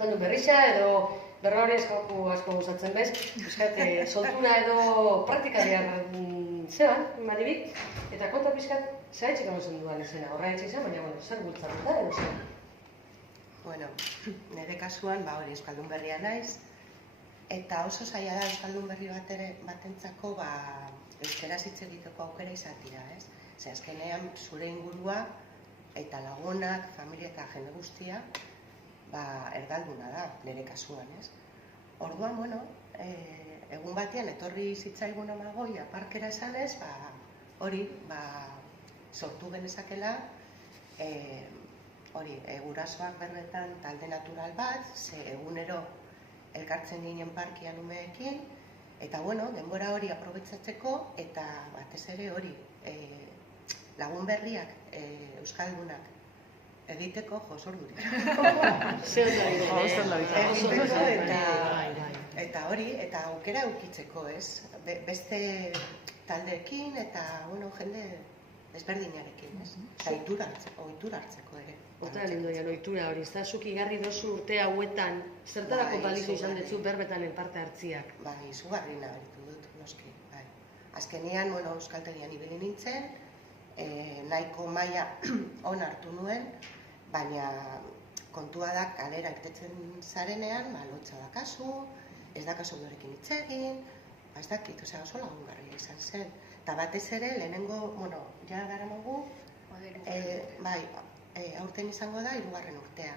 Euskaldun berrixa edo berra hori asko gustatzen bez, pixkat, soltuna edo praktikaria zeban, Maribik, eta konta pixkat, zeraitzik amozen duan izena, horra etxe izan, baina, zer bultzatu da, edo zen? Bueno, nire kasuan, hori Euskaldun berria naiz, eta oso zaila da Euskaldun berri batentzako, euskaraz hitz egiteko aukera izatea, ez? Ze azkenean, zure ingurua, eta lagunak, familia eta jende guztia, erdalduna da, nire kasuan, ez? Orduan, egun batean etorri zitzaigun Amagoia parkera esanez, hori, sortu genezakela, gurasoak berbetan talde natural bat, ze egunero elkartzen ginen parkian umeekin, eta, denbora hori aprobetzatzeko, eta batez ere hori, lagun berriak, euskaldunak, egiteko josorduri. Eta hori, eta aukera eukitzeko, ez? Beste taldeekin eta, jende desberdinarekin, ez? Eta ohitura hartzeko ere. Horta lindoian, ohitura hori, ez da, zuk igarri dozu urte hauetan, zertarako balizu izan dutzu berbetan parte hartziak? Izugarri nabaritu dut, noski. Azkenean, euskaltegian ibili nintzen, nahiko maila on hartu nuen, baina kontua da kalera irtetzen zarenean, lotza dakazu, ez dakazu norekin hitz egin, ez dakit, oso lagungarria izan zen. Eta batez ere, lehenengo, ja garamagu, aurten izango da, 3. urtea.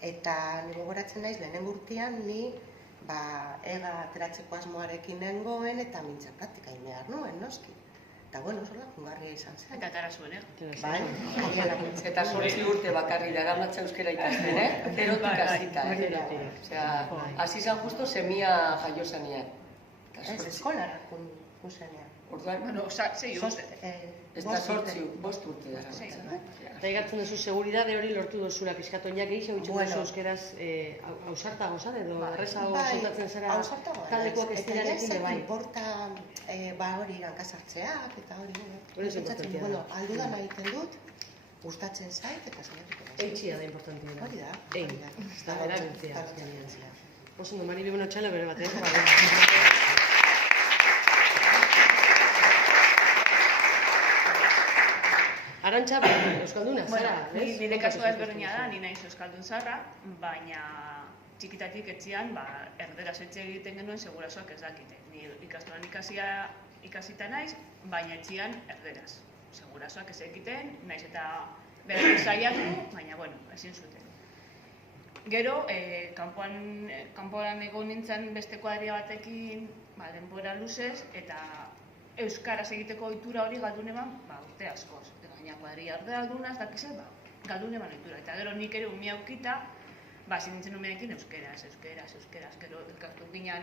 Eta nire gogoratzen naiz, lehenengo urtean ni ega ateratzeko asmoarekin nengoen eta mintza praktika behar nuen, noski. Eta, oso lagungarria izan zen. Eta atara zuen, Bai, Eta 8 urte bakarri daramatza euskera ikasten, Zerotik hasita, Osea, hasi izan justo semia jaio zanean. Ez, eskolara kusenean. Orduan, Bueno, 6 urte. ez da 5 urte daramatza. Eta egatzen duzu, seguridade hori lortu dozula, pixkatoinak egitxe hau duzu euskeraz ausartago zan edo errezago soltatzen zara taldekoak ez dirarekin bai. Importa hori hankasartzeak eta hori. Hori ez importantia da. Aldudan egiten dut, gustatzen zait eta saiatuko da. Eitxia da importantia da. Hori da. Egin, ez da erabiltzea. Oso no, Maribi txale bere bat, Arantxa, euskalduna, zara? Nire kasua ezberdina da, ni naiz euskaldun zarra, baina txikitatik etzian, erderaz etxe egiten genuen segurasoak ez dakite. Ni ikastolan ikasita naiz, baina etzian erderaz. Segurasoak ez egiten, naiz eta berri saiatu, baina, ezin zuten. Gero, kanpoan egon nintzen beste kuadria batekin, denbora luzez, eta euskaraz egiteko ohitura hori galdun eban, urte askoz. Baina kuadria erdaldunaz, dakize, galdun eban ohitura. Eta gero nik ere umia aukita, hasi nintzen umeekin euskeraz. Gero elkartu ginen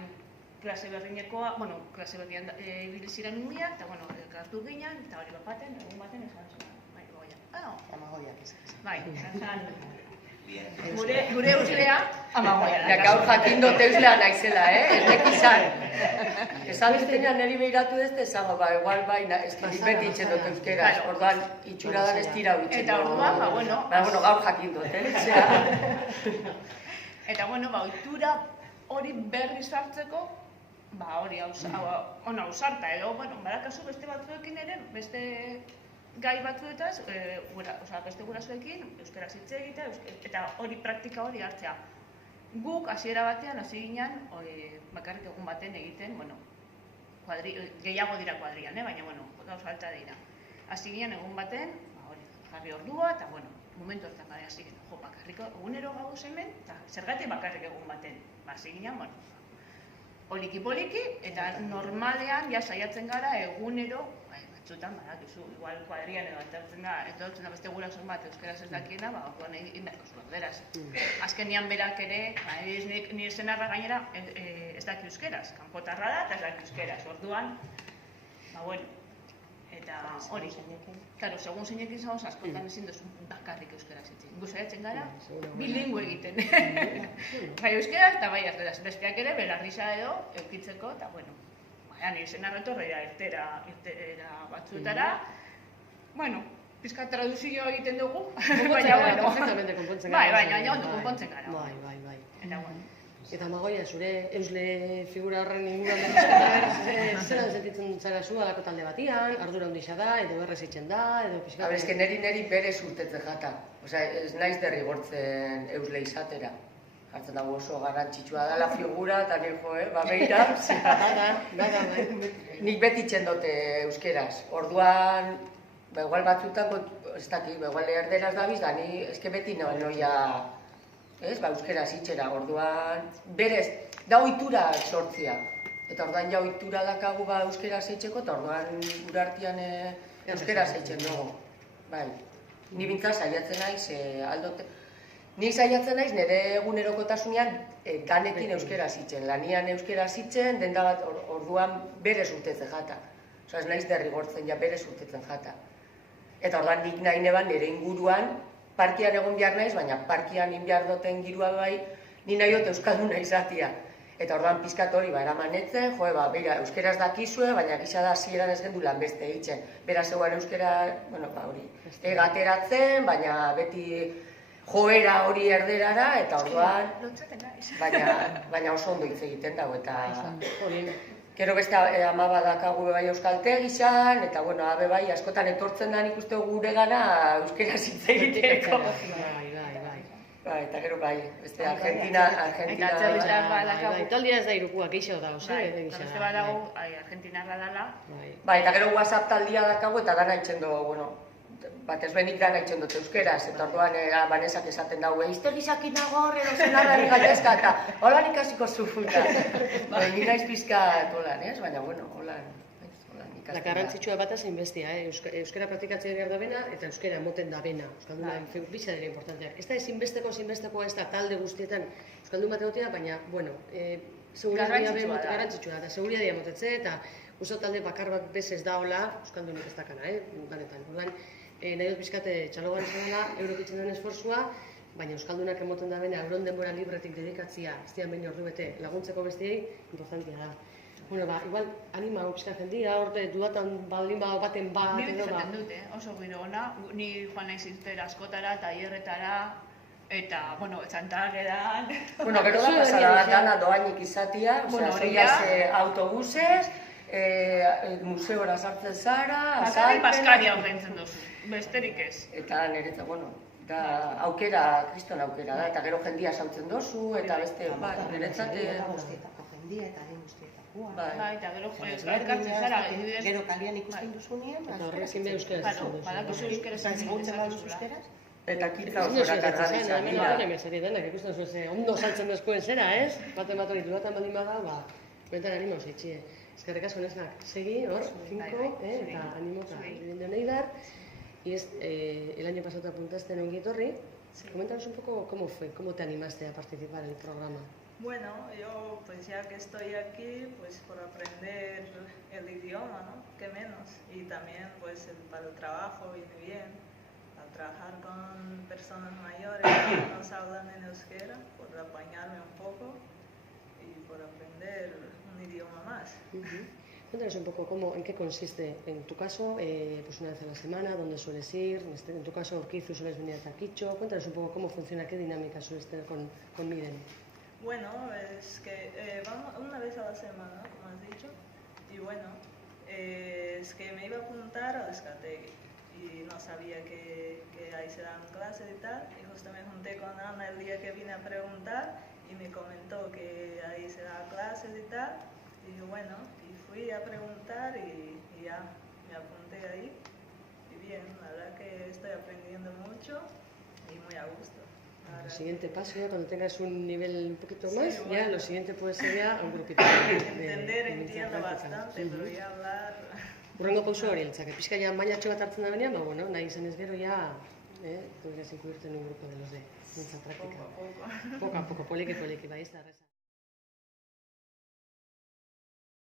klase berdinekoa, klase berdian ibili ziren umia, eta elkartu ginen, eta hori bapaten, egun baten esan zuen. Amagoiak izan. Bai, esan gure uslea, Amagoia da. Gaur jakin dut euslea naizela, ez nekizan. Esan ditenean niri behiratu ez esango, igual beti itxen dut euskera, orduan itxura da ez tira huitzen. Eta orduan, gaur jakin dut, Eta, ohitura hori berri sartzeko, hori ausarta edo, badakazu beste batzuekin ere, beste gai batzuetaz, beste gurasoekin, euskaraz hitz egitea, eta hori praktika hori hartzea. Guk hasiera batean hasi ginen, bakarrik egun baten egiten, gehiago dira kuadrian, baina gauza alta dira. Hasi ginen egun baten, jarri ordua, eta momentu hortan gara hasi ginen, bakarrik egunero gauz hemen, eta zergatik bakarrik egun baten. Hasi ginen, poliki-poliki, eta normalean ja saiatzen gara egunero, batzutan, badakizu, igual kuadrian edo etortzen da beste gurasoen bat euskaraz ez dakiena, orduan egin beharko zuen, beraz. Azkenian berak ere, nire senarra gainera ez daki euskaraz, kanpotarra da eta ez daki euskaraz, orduan, eta hori. Claro, segun zeinekin zagoz, askotan ezin duzu bakarrik euskaraz etzen. Guzaiatzen gara, bilingüe egiten. Bai euskaraz eta bai erderaz. Besteak ere, bera risa edo, eukitzeko, eta nire senarra etorri da irtera batzuetara. pizka traduzio egiten dugu, Baina, baina, bueno. perfectamente konpontzen Bai, gara. baina ondo konpontzen gara. Bai, bai, bai. Eta, bueno. Eta Magoia, zure eusle figura horren inguruan bezala, zelan sentitzen zara zu alako talde batian, ardura handixa da, edo errez itxen da, edo pixka... A ber, eske neri berez urtetzen jata. Osea, ez naiz derrigortzen eusle izatera. Jartzen dago oso garrantzitsua da la figura, eta nire beira, Nada, bai. nik beti itxen dute euskeraz. Orduan, igual batzutan, ez dakit, igual erderaz dabiz, da ni eske beti noia, ez, euskeraz itxera. Orduan, berez, da ohitura sortzia. Eta orduan ja ohitura dakagu euskeraz itxeko, eta orduan gure artean euskeraz itxen dugu. Bai, ni bintzat saiatzen naiz, aldote... Ni saiatzen naiz nire egunerokotasunean danekin euskeraz itzen, lanian euskeraz itzen, denda bat orduan berez urtetzen jata. Osa, ez naiz derrigortzen, ja berez urtetzen jata. Eta orduan nik nahi neban nire inguruan, parkian egon behar naiz, baina parkian inbiar duten girua bai, ni nahi dut euskalduna izatia. Eta orduan pizkat hori eramanetzen, beira, euskeraz dakizue, baina gisa da hasieran ez gendu lan beste egiten. Beraz eguan euskera, hori, egateratzen, baina beti joera hori erderara, eta orduan, baina oso ondo hitz egiten dago, eta gero beste ama badakagu bai euskaltegi izan, eta abe bai askotan etortzen da nik uste gure gana euskeraz hitz egiteko. Bai, eta gero bai, beste Argentina... Taldia ez da irukuak geixo da, ose? Beste bat dago, Argentinarra dela. Bai, eta gero WhatsApp taldia dakagu eta dana itxen dugu, bat ez benik dana itxen dut euskeraz, eta orduan Banesak esaten dago, iztegizakin nagor, edo zenarrari gaitezka, eta holan ikasiko zufuta. Ni naiz pizkat holan, ez? Baina, holan ikasten da. Garrantzitsua bat zein bestia, euskera praktikatzea behar da bena, eta euskera moten da bena. Euskalduna bisa dira importanteak. Ez da ezinbestekoa ez da talde guztietan euskaldun bat egotea, baina, garrantzitsua da, seguriadia motetze, eta oso talde bakar bat bezez da hola, euskaldunik ez dakana, banetan. Nahi dut bizkate txalogan izan dela, europitzen den esforzua, baina euskaldunak emoten da bena, euron denbora libretik dedikatzia, ez dian behin ordu bete laguntzeko bestiei, importantia da. Igual anima bizka jendia, horte dudatan baldin baten bat Nik edo izaten dut, oso giro ona, ni joan naiz irtera askotara, tailerretara, eta, txantageran... Gero da pasada bat dana doainik izatia, zoiaz autobusez, museora sartzen zara, azalpen... Paskaria ordaintzen duzu, besterik ez. Eta niretza, da aukera, kriston aukera da, eta gero jendia sautzen dozu, eta beste, niretzat... Guztietako jendia eta den guztietakoa. Bai, eta gero elkartzen zara, gero kalian ikusten duzunean, Eta horrekin be euskera badakizu euskera euskeraz. Eta kitza oso erakarra izan dira. Ikusten zuen, ondo saltzen dezkoen zera, ez? Baten bat hori dudatan baldin bada, bentan animo zeitxie. Eskerrik asko nesnak, segi, hor, 5, eta animoka, bienvenido Neidar. Y el año pasado te apuntaste en Ongitorri. Coméntanos un poco cómo fue, cómo te animaste a participar en el programa. Bueno, yo pues ya que estoy aquí, pues por aprender el idioma, ¿no? Qué menos. Y también pues para el trabajo viene bien. Al trabajar con personas mayores que nos hablan en euskera, por apañarme un poco y por aprender un idioma más. Cuéntanos un poco en qué consiste, en tu caso, pues una vez a la semana, dónde sueles ir, en tu caso, Orkizu, sueles venir a Zaquicho. Cuéntanos un poco cómo funciona, qué dinámica sueles tener con Miren. Bueno, es que vamos una vez a la semana, como has dicho, y bueno, es que me iba a apuntar al Escategui y no sabía que ahí se dan clases y tal, y justo me junté con Ana el día que vine a preguntar y me comentó que ahí se dan clases y tal, y bueno, y fui a preguntar y ya me apunté ahí, y bien, la verdad que estoy aprendiendo mucho y muy a gusto. El siguiente paso, ya cuando tengas un nivel un poquito más, sí, ya lo siguiente puede ser ya un grupito. Entiendo bastante, pero ya hablar... Urrengo pauso hori eltzak, pixka ya mañatxo bat hartzen da benean, nahi izan ez gero ya podrías incluirte en un grupo de los de nuestra práctica. Poco a poco. Poco a poco, poliki, bai ez da erreza.